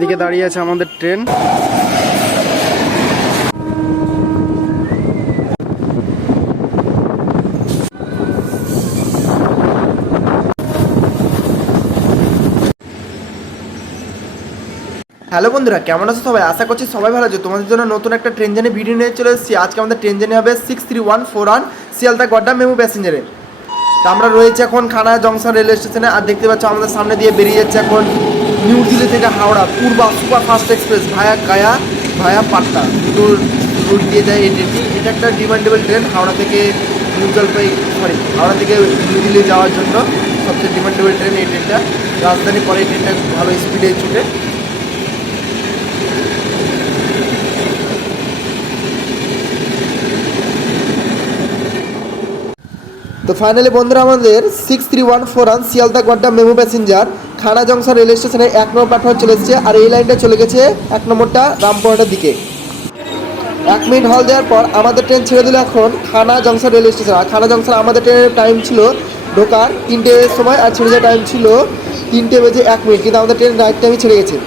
এদিকে দাঁড়িয়ে আছে আমাদের ট্রেন। হ্যালো বন্ধুরা, কেমন আছো সবাই? আশা করছি সবাই ভালো আছো। তোমাদের জন্য নতুন একটা ট্রেন জার্নি ভিডিও নিয়ে চলে এসেছি। আজকে আমাদের ট্রেন জার্নি হবে 63141 শিয়ালদা গড্ডা মেমু প্যাসেঞ্জারে। তো আমরা রয়েছে এখন খানা জংশন রেলওয়ে স্টেশনে। আর দেখতে পাচ্ছ আমাদের সামনে দিয়ে বেরিয়ে যাচ্ছে এখন নিউ দিল্লি থেকে Howrah Poorva super fast express via Gaya via Patna দুটো রুট দিয়ে যায় এই ট্রেনটি। এটা একটা ডিমান্ডেবল ট্রেন। হাওড়া থেকে হাওড়া থেকে নিউ দিল্লি যাওয়ার জন্য সবচেয়ে ডিমান্ডেবল ট্রেন এই ট্রেনটা। রাজধানী পরে এই ট্রেনটা ভালো স্পিডে ছুটে। তো ফাইনালি বন্ধুরা, আমাদের 63141 শিয়ালদা গড্ডা মেমু প্যাসেঞ্জার খানা জংশন রেলওয়ে স্টেশনে 1 নম্বর প্ল্যাটফর্ম চলে এসেছে। আর এই লাইনটা চলে গেছে 1 নম্বরটা রামপুরহাটের দিকে। 1 মিনিট হল দেওয়ার পর আমাদের ট্রেন ছেড়ে দিল এখন খানা জংশন রেলওয়ে স্টেশন। আর খানা জংশন আমাদের ট্রেনের টাইম ছিল ঢোকার 3টের সময়, আর ছেড়ে যাওয়ার টাইম ছিল 3:01, কিন্তু আমাদের ট্রেন রাইট টাইমে ছেড়ে গেছে।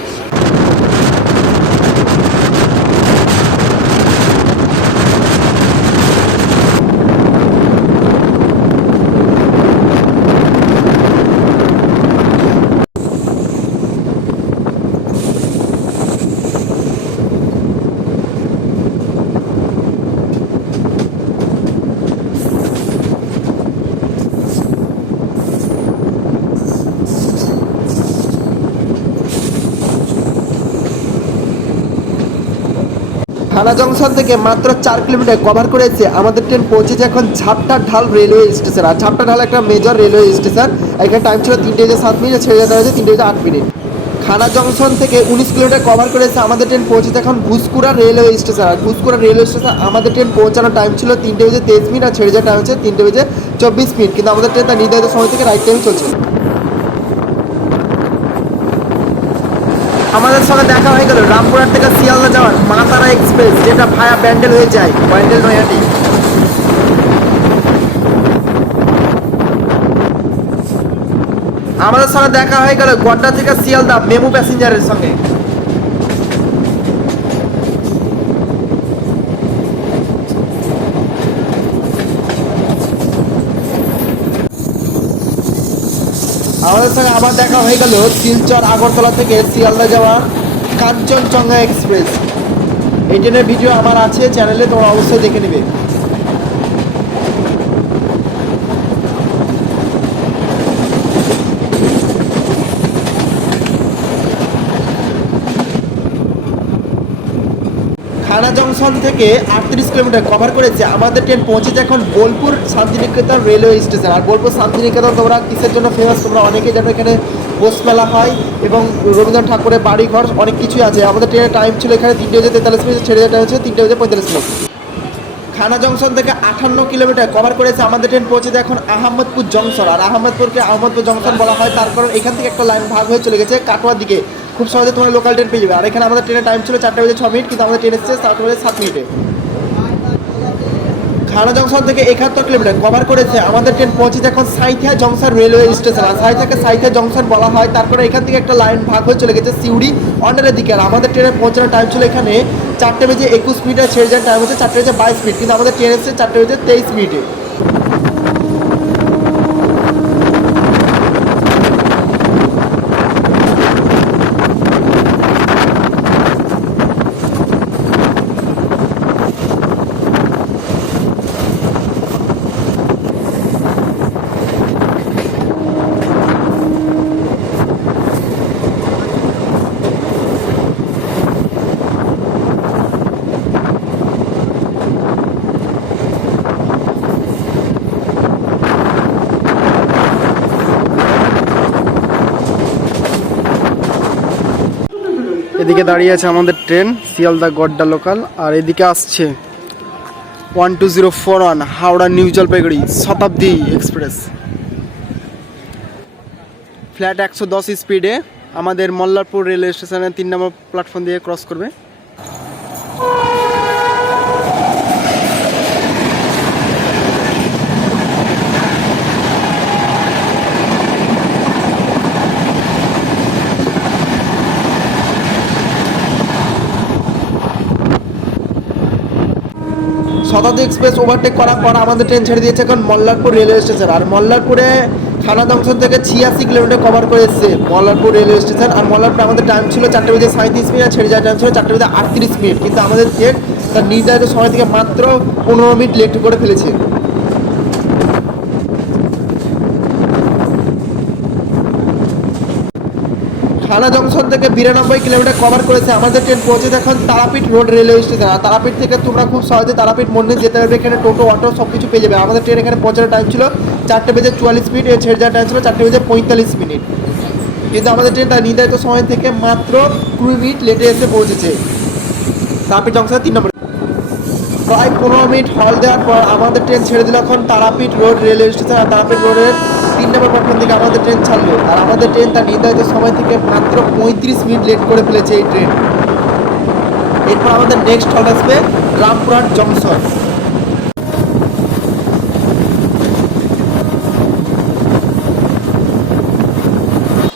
থানা জংশন থেকে মাত্র 4 কিলোমিটার কভার করেছে আমাদের ট্রেন। পৌঁছেছে এখন ঝাপটা ঢাল রেলওয়ে স্টেশন। আর ঝাপটা ঢাল একটা মেজর রেলওয়ে স্টেশন। এখানে টাইম ছিল 3:07, ছেড়ে যেতে হয়েছে 3:08। খানা জংশন থেকে 19 কিলোমিটার কভার করেছে আমাদের ট্রেন। পৌঁছেছে এখন ঘুসকুড়া রেলওয়ে স্টেশন। আর ঘুসকুড়া রেলওয়ে স্টেশন আমাদের ট্রেন পৌঁছানোর টাইম ছিল 3:23, আর ছেড়ে যাওয়ার টাইম হচ্ছে 3:24, কিন্তু আমাদের ট্রেন তার নির্ধারিত সময় থেকে রাইট টাইম চলছে। আমাদের সঙ্গে দেখা হয়ে গেল রামপুরহাট থেকে শিয়ালদা যাওয়ার মাতারা এক্সপ্রেস, যেটা ভায়া ব্যান্ডেল হয়ে যায়, ব্যান্ডেল নৈহাটি। আমাদের সঙ্গে দেখা হয়ে গেল গড্ডা থেকে শিয়ালদা মেমু প্যাসেঞ্জারের সঙ্গে। আমাদের সঙ্গে আবার দেখা হয়ে গেল শিলচর আগরতলা থেকে শিয়ালদা যাওয়া কাঞ্চনজঙ্ঘা এক্সপ্রেস। এই ট্রেনের ভিডিও আমার আছে চ্যানেলে, তোমরা অবশ্যই দেখে নেবে। খানা জংশন থেকে 38 কিলোমিটার কভার করেছে আমাদের ট্রেন। পৌঁছেছে এখন বোলপুর শান্তিনিকেতন রেলওয়ে স্টেশন। আর বোলপুর শান্তিনিকেতন তোমরা কিসের জন্য ফেমাস তোমরা অনেকেই জানো। এখানে পৌষ মেলা হয় এবং রবীন্দ্রনাথ ঠাকুরের বাড়িঘর অনেক কিছুই আছে। আমাদের ট্রেনের টাইম ছিল এখানে 3:43, ছেড়ে যাওয়ার টাইম হচ্ছে 3:45। খানা জংশন থেকে 58 কিলোমিটার কভার করেছে আমাদের ট্রেন। পৌঁছেছে এখন আহমদপুর জংশন। আর আহমদপুরকে আহমদপুর জংশন বলা হয় তার কারণ এখান থেকে একটা লাইন ভাগ হয়ে চলে গেছে কাটোয়ার দিকে। খুব সহজে তোমরা লোকাল ট্রেন পেয়ে যাবে। আর এখানে আমাদের ট্রেনের টাইম ছিল 4:06, কিন্তু আমাদের ট্রেন এসেছে 7:07। খানা জংশন থেকে 71 কিলোমিটার কভার করেছে আমাদের ট্রেন। পৌঁছেছে এখন সাঁইথিয়া জংশন রেলওয়ে স্টেশন। আর সাঁইথিয়া জংশন বলা হয় তার কারণ এখান থেকে একটা লাইন ভাগ হয়ে চলে গেছে সিউড়ি অন্ডারের দিকে। আর আমাদের ট্রেনের পৌঁছানোর টাইম ছিল এখানে 4:21, আর ছেড়ে যাওয়ার টাইম হচ্ছে 4:22, কিন্তু আমাদের ট্রেন এসেছে 4:23। এদিকে দাঁড়িয়ে আছে আমাদের ট্রেন শিয়ালদা গড্ডা লোকাল। আর এদিকে আসছে 12041 হাওড়া নিউ জলপাইগুড়ি শতাব্দী এক্সপ্রেস। ফ্ল্যাট 110 স্পিডে আমাদের মল্লারপুর রেলওয়ে স্টেশনের 3 নম্বর প্ল্যাটফর্ম দিয়ে ক্রস করবে। শতাব্দী এক্সপ্রেস ওভারটেক করার পর আমাদের ট্রেন ছেড়ে দিয়েছে এখন মল্লারপুর রেলওয়ে স্টেশন। আর মল্লারপুরে থানা জংশন থেকে 86 কিলোমিটার কভার করে এসছে মল্লারপুর রেলওয়ে স্টেশন। আর মল্লারপুরে আমাদের টাইম ছিল 4:37 আর ছেড়ে যাওয়ার টাইম ছিল 4:38, কিন্তু আমাদের ট্রেন তার নির্ধারিত সময় থেকে মাত্র 15 মিনিট লেট করে ফেলেছে। থানা জংশন থেকে 92 কিলোমিটার কভার করেছে আমাদের ট্রেন। পৌঁছেছে এখন তারাপীঠ রোড রেলওয়ে স্টেশন। আর তারাপীঠ থেকে তোমরা খুব সহজে তারাপীঠ মন্দির যেতে পারবে, এখানে টোটো অটো সব কিছু পেয়ে যাবে। আমাদের ট্রেন এখানে পৌঁছানোর টাইম ছিল 4:44, এর ছেড়ে যাওয়ার টাইম ছিল 4:45, কিন্তু আমাদের ট্রেন তার নির্ধারিত সময় থেকে মাত্র 20 মিনিট লেটে এসে পৌঁছেছে তারাপীঠ জংশন 3 নম্বর। প্রায় 15 মিনিট হল দেওয়ার পর আমাদের ট্রেন ছেড়ে দিল এখন তারাপীঠ রোড রেলওয়ে স্টেশন। আর তারাপীঠ রোডের 3 নম্বর প্ল্যাটফর্ম থেকে আমাদের ট্রেন ছাড়লো। আর আমাদের ট্রেন তার নির্ধারিত সময় থেকে মাত্র 35 মিনিট লেট করে ফেলেছে এই ট্রেন। এরপর আমাদের নেক্সট হল আসবে রামপুরহাট জংশন।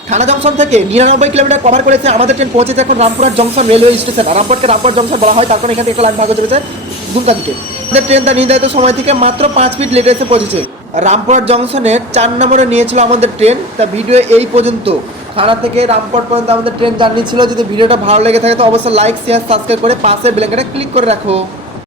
থানা জংশন থেকে 99 কিলোমিটার কভার করেছে আমাদের ট্রেন। পৌঁছেছে এখন রামপুরহাট জংশন রেলওয়ে স্টেশন। আর রামপুরহাটকে রামপুরহাট জংশন বলা হয়, তার কারণ এখান থেকে একটা লাইন ভাগ চলেছে দুমকা দিকে। আমাদের ট্রেন তার নির্ধারিত সময় থেকে মাত্র 5 মিনিট লেটে এসে পৌঁছেছে। রামপুরহাট জংশনের 4 নম্বরে নিয়েছিল আমাদের ট্রেন। তা ভিডিও এই পর্যন্ত। থানা থেকে রামপুরহাট পর্যন্ত আমাদের ট্রেন জার্নি ছিল। যদি ভিডিওটা ভালো লেগে থাকে তো অবশ্যই লাইক শেয়ার সাবস্ক্রাইব করে পাশে বেল আইকনে ক্লিক করে রাখো।